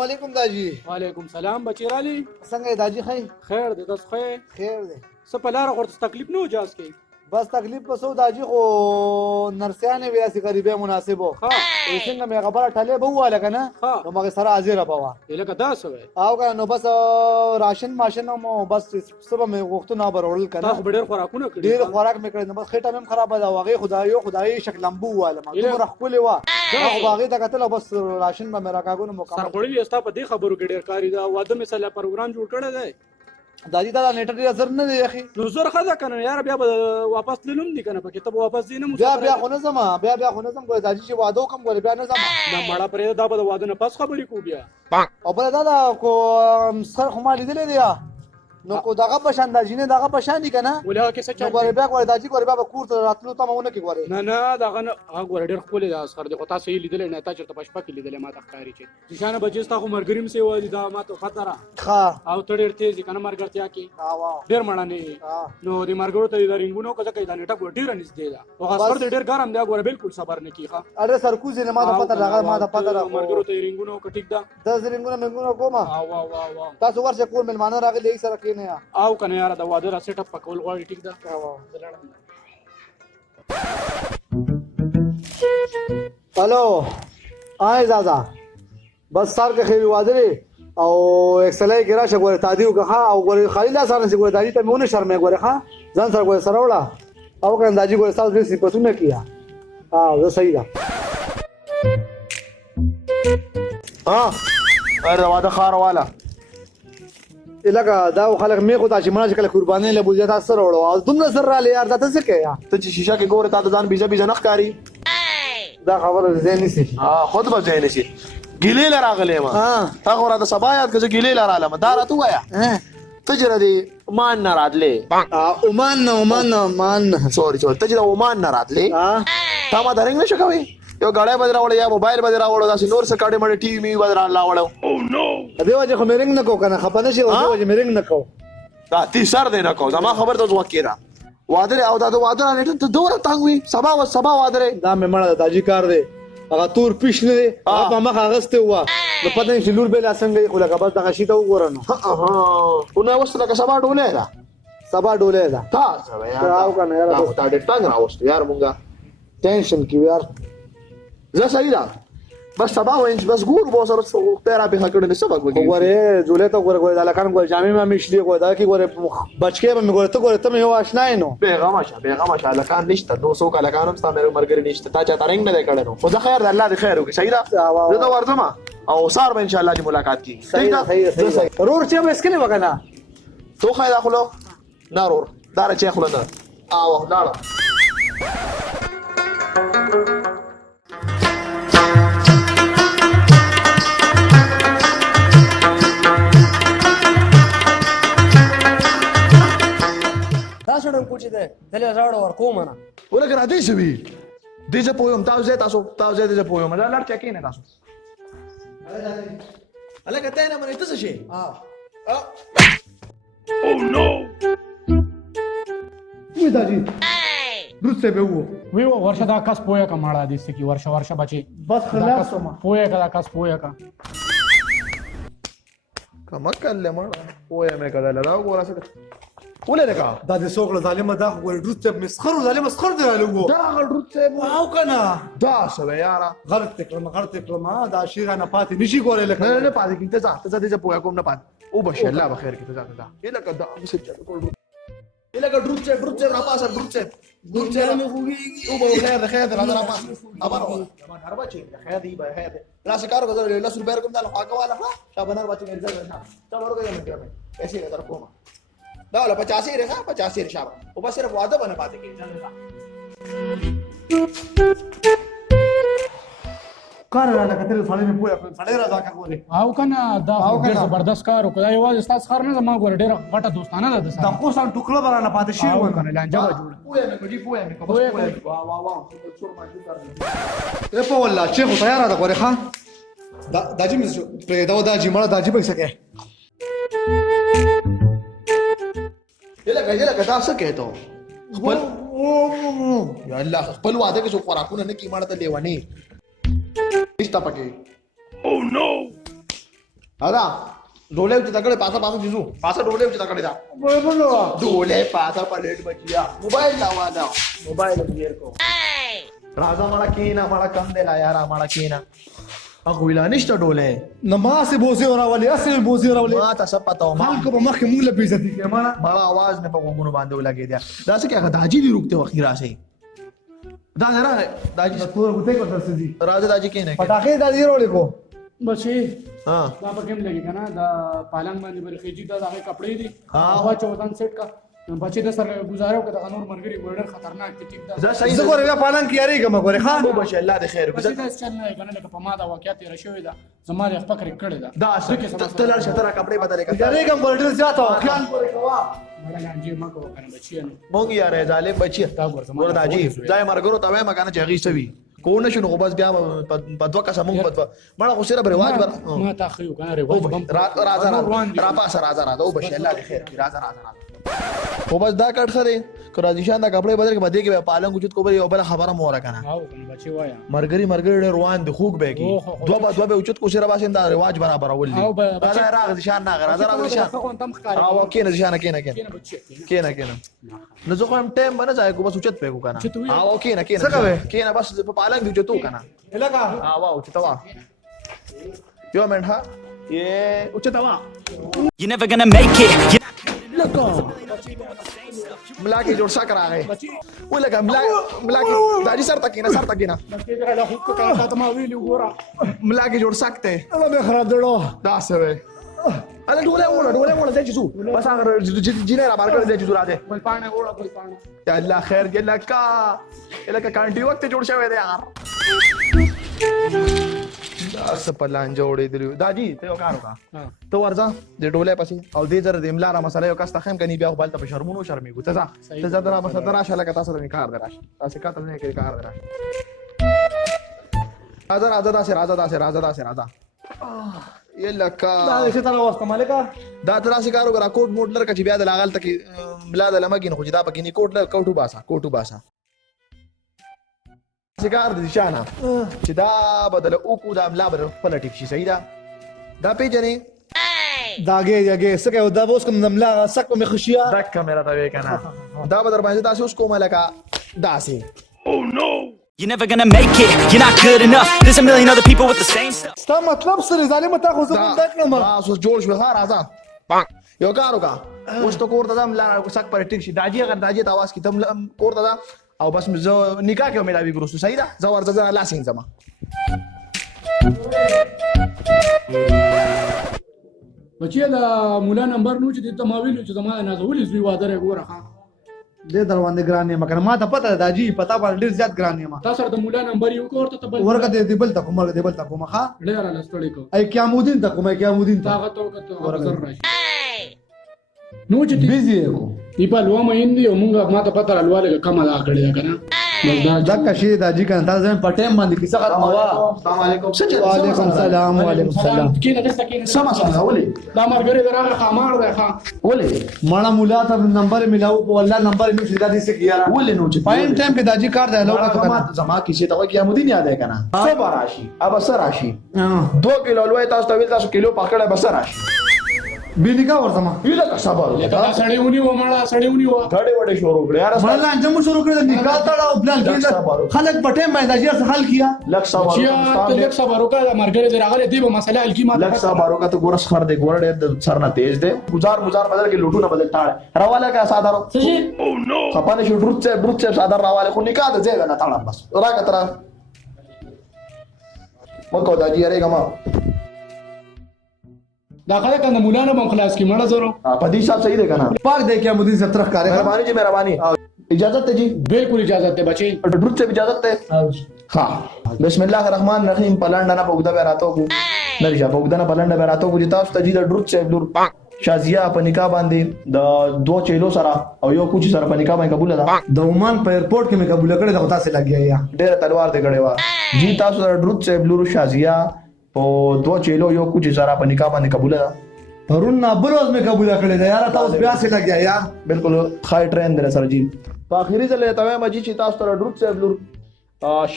السلام علیکم داجی. وعلیکم سلام بچی رالی څنګه داجی خی؟ خیر دی تاسو خیر دی. څه په لاره ورته تکلیف نه وجاز کی بس تکلیف پسو داجی خو نرسیانه وی اسی غریبه مناسبو. ها څنګه مې خبره ټاله به واله کنه نو مګه سره حاضر بوا. الکه دا څه وای او کنه نو بس راشن ماشین مو بس سبا مې غوښتنه برول کنه. تاسو ډېر خوراکونه کړی ډیر خوراک مې کړی نو بس خېټه مې خرابه ده واغې خدای شکل لمبو واله ما دومره خپل وا دا باغې ته کتل بس راشن به مې راکاګو نو سر خړلې استا په دې خبرو کې ډېر کاری دا واده مثلا پروګرام جوړ کړی دی داجی دا نیټر ډیر اثر نه دی اخی. نو زر خدا کنه یار بیا واپس لنوم دي کنه پکې ته واپس دینه بیا خو نه زما بیا خو نه زم ګور داجی چې واده کوم ګور بیا نه زما نه مړه پرې دا به واده نه پس خبرې کو بیا او بل دا کو سر خو ما لیدلې دی نو کو دغه بشان داجی نه دغه بشان دي کنه ولها کې څه نو ګور بیا ګور داجی ګور بیا کور ته راتلو ته مونږ کې ګور نه دغه هغه ګور ډېر خپل دا اسخر دی خو تاسو یې لیدل نه تا چرته پښپا کې لیدل ما ته ښکاری چې نشانه بچستا خو مرګریم سي وای دا ما ته خطر ها او ته ډېر تیز کنه مرګرتیا کې وا ډېر مړانه نو د مرګرو ته د رنگونو کله کې دا نیټه ډېر نږدې ده او اسخر ډېر ګرم دی ګور بالکل صبر نه کیخه اره سرکوز نه ما ته پته راغله ما ته پته راغله مرګرو ته رنگونو کټیک دا 10 رنگونه کومه وا تاسو ورشه کور ملمانه راغلي سره کینه او کنه یار دا واده را سیټ اپ پکول غواړي ټیک دا الو آی زازا بس سار که خیلی واده او اکسلای کې راشه ګوره تادیو که ها او ګوره خالی لا سره ګوره داجی ته مونږ شرمې ګوره ها ځان سره ګوره سره وړه او کنه داجی ګوره تاسو دې صفاتونه کیا زه صحیح ده اره واده خار والا الګه دا خلک می خو دا چې مړه کله قربانې له بوزه تاسو سره وړو او دومره سره را لې یار دا څه کوي ته چې شیشه کې ګوره تا ځان بيزه نه ښکاری دا خبره زين نشي خود به ځای نشي ګیلې لراغلې ما تا غوړه د سبا یاد کړه ګیلې لراله دا راته وایا ته جره دی مان نه راتلې عمان سوري ته جره عمان نه راتلې تا ما درنګ نشه کوي یو غړې بدر راوړ یا موبایل بدر راوړ دا نور څه کاډې مړ ټي وي بدر راوړ او نو دې وجه خو مېرنګ نه کو کنه خپه نشي او دې وجه مېرنګ نه کو دا تی سر دې نه کو زما خبر ته ځو کېدا واده او دا واده نه ته دوره تنګ وي سبا واده دا مې مړه داجی کار دی هغه تور پیش نه دی هغه مخ هغه ست هوا نو پته نه لور به لاسنګ خو لکه بس دغه شی ته وګورنو اونه وسله که سبا ډولې دا سبا ډولې دا تاسو یار او کنه یار تا ډېر تنګ راوست یار مونږه ټینشن کې یار زه صحیح ده بس سبا وینځ بس ګور به سره پیرا به کړه نه سبا وګورې وګوره جولې ته وګوره دا لکان ګور جامې ما مشلي ګور دا کې ګور بچکه به ګور ته مې یو آشنا نو پیغام شه لکان نشته 200 کا لکانم ستا مې مرګ نشته تا چا ترنګ نه کړه نو خو خیر الله دې خیر وکړي صحیح ده زه دا ورځم او سار به ان شاء الله دې ملاقات کی صحیح رور چې به اسکنه وکنه تو خیر اخلو نارور دار چې اخلو نه او لاړه تاسو کوچ ده دلته راوړ ورکوم نه ولګ را دې شوی دې ځه پویم تاسو دې پویم دا لړ چکې نه تاسو الګ ته نه مې تاسو شي او نو وې داجی روسه به وو وی ورشه دا کس پوهه کا ماړه دي سکی ورشه بچي بس خلاص ما پوهه کا کس پوهه کا کما کله ما پوهه مې کړه لراو ګورا څه ولې کا دا د سوق ظالم دا خو روسه مسخر ظالم مسخر دی له دا غړوته او کنه دا سوي یارا غلط کړم دا شیرا نه پاتې نشي ګورې لکه نه پاتې کیته ځه دې پوهه کوم نه پات او بش الله بخیر کیته ځه دا الګ دا څه چل کول الګ ډروڅه را پاسه ډروڅه نه خوږي او به خیر را پاسه ابر ما هربا چې خیر دی به خیر لا شکار غزر له سر بیر کوم دا هغه والا ها بنر بچ مې ځل نه تا ورګه مې کوي ایسے در کوم دا ولا 85 رخه 85 رشابه او بس صرف واده بنه پاتې کیږي کار را لکه تل سړی مې پوهه کړم سړی را ځکه کوله او کنه دا ډېر زبردست کار وکړ یوازې ستاسو خار نه ما ګور ډېر غټه دوستانه ده دا خو سم ټوکړه برانه پاتې شي او کنه لانجه جوړ پوهه مې کوي پوهه مې واه څور ما دې کار ای په والله چې خو تیار ده غوړې ښا داجی مې پرې دا داجی مړه داجی به سکے الګ دا څه کېته خپل یا الله خپل واده کې څو خوراکونه نه کی ماړه ته لیوانی نشته پکې او نو दादा डोले उची तकडे पासा जिजू पासा डोले उची तकडे जा बोलो डोले पासा पलेट बचिया मोबाईल लावा ना मोबाईल गियर को राजा मला केना मला कम दिला यार आम्हाला केना अगुला निष्ठ डोले नमाज से बोसे होना वाले ऐसे बोसे होना वाले मा तसं पताव मा माल को मख के मुंह लपी जाती है हमारा बड़ा आवाज ने पको गुनो बांधे लगे दिया दास क्या दाजी भी रुकते वखीरा से दादा रा दाजी पूरा होते को दस जी राजा दाजी के नहीं पटाखे दादी रोले को بچي हाँ دا په کوم لګي کنه دا پالنګ باندې برخېجي دا هغه کپڑے دي ها. هوا 14 سیټ کا بچي د سره گزارو کړه نور مرګري ورډر خطرناک دي ټیک دا دا صحیح زه ګورې بیا پالن کې یاري کوم ګورې خان او بش الله دې خیر بچي دا چل نه کنه لکه په ما دا واقعیت تیر شوی دا زما د فکر کړی دا دا تلل شتره کپڑے بدل کړه یاري کوم ګورې زیات او خیال ګورې کوا مړه لانجه ما کو کنه بچي نو مونږ یاره ظالم بچی دا ګور زما ګور داجی ځای مرګرو ته ما کنه چغی سوي کو نه شنو بس بیا په دوه کسه مونږ په مړه خو سره رواج بر ما تا خيو کنه رواج بم راځه را پاس راځه او بش الله دې خیر راځه خو بس دا کټ خره که راځي شان دا کپڑے بدل کې بده کې پالنګ وجود کو یو بل خبره مور کنه او کنه بچي وایا مرګري روان دي خوګ به کې دوه به وجود کو سره باسین دا رواج برابر ول دي او بچي دا راغ شان نه راځه شان خو تم ښکار او کینه شان کینه کنه بچي کینه نو زه کوم ټیم باندې ځای کو بس اوچت په کو کنه او کینه کینه بس په پالنګ دی چتو کنه لگا واو چتوا یو منټ ها یہ اوچتوا You're never gonna make it. ملا کې جوړ سا کرا غي ولګه ملا کې داجی سر تکینا بچي دا له حق کا ختمه ویلی ګورا ملا کې جوړ سکته الله به خراب دړو دا سره اله ډوله وړه ځي څو بس هغه جینه را بار کړی ځي څو راځي بل پانه وړه بل پانه یا الله خیر دې لکه کانټي وخت جوړ شوی دی یار دا سپلان جوړې دی داجی ته یو کار وکړه ته ورځه د ډوله پسې او دې زره د املا را مسله یو کس تخم کني بیا خپل ته شرمونو شرمېږي ته ځه درا بس درا شاله کتا سره کار دراش تاسو کاته نه کې کار دراش راځه یلکا دا څه تر وخت مالکا دا تر څه کارو کرا کوټ موټ لر کچ بیا د لاغل تک ملا د لمګین خو دا پکې نه کوټو باسا سیګار د شانه چې دا بدل او کو دا ملا بر خپل ټیک شي صحیح دا پیجنې داګه سکه دا بوس کوم نملا سکه مې خشیا دا کیمرا ته وکنه دا بدر باندې تاسو اوس کومه لکه داسې You're never gonna make it. You're not good enough. There's a million other people with the same stuff. ستا مطلب سره ظالم تا خو زه دا کړم تاسو جوړ شو ها راځه یو کار وکړه اوس ته کور ته ملا سک پر ټیک شي داجی اگر داجی ته आवाज کی تم کور ته او بس زه نکاح کې ملا وی ګروسو صحیح ده زه ورځه لا سین زما بچي دا مولا نمبر نو چې ته ما ویلو چې زما نه زولې زوی واده ګوره ها دې دروازه ګرانې مکه ما ته پته داجی پتا باندې ډیر زیات ګرانې ما تاسو د مولا نمبر یو کوړه ته بل ورګه دې بل تا کومه دې بل تا کومه ها ډیر لستړی کو ای قیامودین تا کومه قیامودین تا هغه تو کته غزر راشي نو چې بیزی کو دی په لوه مې اندي او مونږه ما ته پته راواله کم لا کړی کنه دا کشي داجی کنه تاسو زم پټیم باندې کیسه ختمه وا السلام علیکم وعلیکم السلام وعلیکم السلام کینه دسته کینه سما ولې دا مرګره دراغه خامار ده ها ولې مانا مولا ته نمبر ملاو په الله نمبر نو سیدا دې سکه یاره ولې نو چې پاین ټایم کې داجی کار دی لوګه زما کیسه ته قیامودین یاد ہے کنه صبر راشي اب سر راشي 2 کیلو لوی تاسو ته ویل تاسو کیلو پکړه بس راشي بیلیکا ورسما یله کا صبر دا سړیونی و مړه سړیونی و غړې وړې شروع کړې یار مړه انجام شروع کړل نکاح تړاو پلان کړل خلک پټه مې داجی حل کیا لک صبر چې ته لک صبر وکړه مرګره دراغه دی به مسله حل کی ما لک صبر وکړه ته ګورس خر دې ګور دې سر نه تیز دې گزار بدل کې لوټو نه بدل ټاړ راواله کا ساده څه او نو خپانه شو برڅه ساده راواله خو نکاح ته ځای نه ټاړ بس راګه تر مکو داجی اره ګما دا خلک کنه مولانا بم خلاص کی مړه زرو په دې حساب صحیح ده کنه پاک دې کې مودین سب طرف کارے مهرباني جی مهرباني اجازه ته جی بالکل اجازه ته بچي ډروت ته اجازه ته ها بسم الله الرحمن الرحیم پلانډه نه بوګدا به راتو کو نرجا بوګدا نه پلانډه به راتو کو تاسو ته جی ډروت ته دور شازیا په نکاح باندې د 2 چیلو سره او یو کوچ سره په نکاح باندې قبول ده د عمان په ایرپورټ کې مې قبول کړی دا تاسو لګیا یا ډېر تلوار دې کړي وا جی تاسو ډروت ته بلورو شازیا په 2 چیلو یو کوچ سره په نکاح باندې قبول ده پرون نه بروز مې قبول کړی دا یار تاسو بیا سي لګیا یا بالکل خای ټرین در سره جی په اخیری ځل ته ما جی چې تاسو ته ډروت ته بلور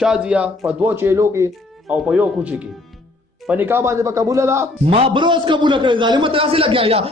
شازیا په 2 چیلو کې او په یو کوچ کې په نکاح باندې په قبول ده ما بروز قبول کړی ظالم ته اصل لګیا یا نه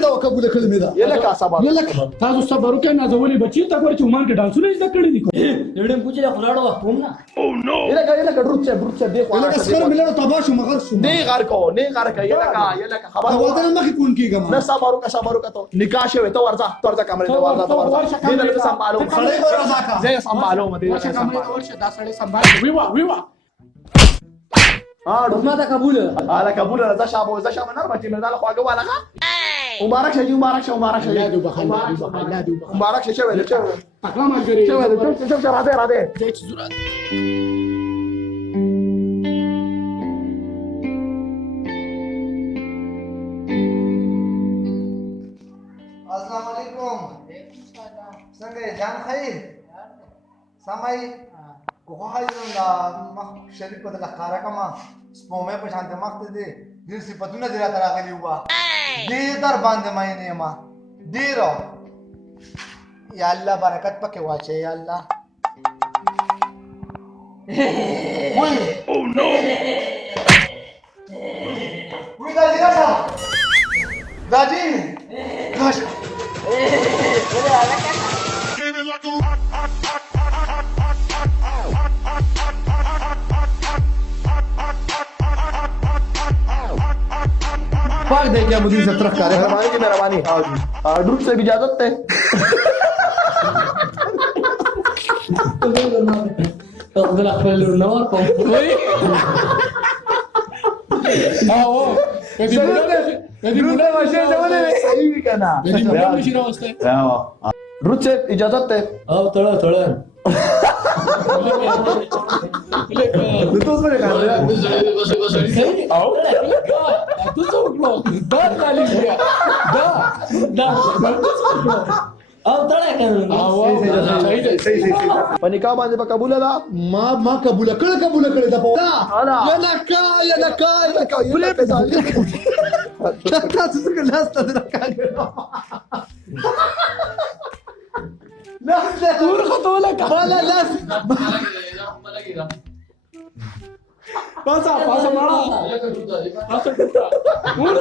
دا قبول کړی مې دا یلکه صبر تاسو صبر وکړئ نازولې بچي ته ګور چې عمان کې ډانسونه زده کړي دي لړم کوچې خلاړو کوم نه یلکه ډروچ دی خو لکه سر ملو تبا شو مغر شو نه غار کو یلکه خبر واده نه کی کون کیګم نه صبر وکړه ته نکاح شوی ته ورځه کمرې ته ورځه دې نه سمبالو خړې ورځه کا زه سمبالو مده ورشه کمرې ته ورشه دا سړی سنبال ویوا ما ته قبول على قبول رضا شابو نرمه چې مرداله خواږه والا مبارک شه لا دو بخل لا دو بخل مبارک شه ویل چې تکلا ملګری راځه دې چې ضرورت السلام علیکم څنګه یې جان خیر سمای کوخه خایرون دا مخ شریف په لخاره کما سپومه په شانته مخ دې ډیر صفاتونه دې راته راغلي وبا دې در باندې مې نه ما ډیرو یا الله برکت پکې واچي یا الله وای او نو وای دا دې راځه داجی کاش पाक दे क्या मुझे सत्रह का मेहरबानी ड्रूप से भी इजाजत है تقدر اخبر النور کوم صحیح کنا ड्रूप से इजाजत है او تړه तो उसमें कहा tu څه وکړو دا خالی بیا دا او تړه کنه صحیح په نکاح باندې په قبول ده ما قبول کړ دا په یا لکا بلې په ځای تاسو څنګه لاس ته راکاږئ لا دور خطوله ولا لاس پاسا ماړه پاسا ټوټه دور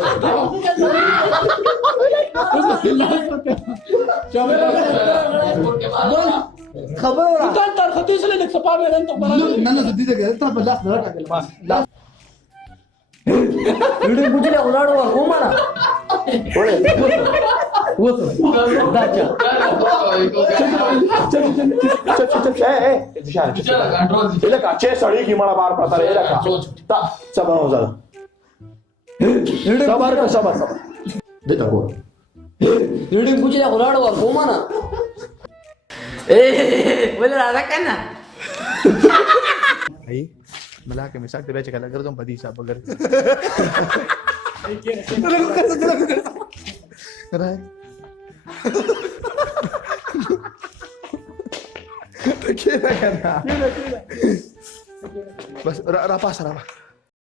خبر دکان تر خطي سره د صفا مې رنګ ته نه دې دې ته په لاس نه راکاږل بس لړم کوچې خلاړو کوم نه وڅ داچا یلکه چې سړی کی مړه بار پتا یلکه تا صبر وزل صبر دې تا کو لړم کوچې خلاړو کوم نه ولې راځه کنه आई मला के मिसाक ते बेचे कला करतो बदी हिसाब वगैरे बस रापा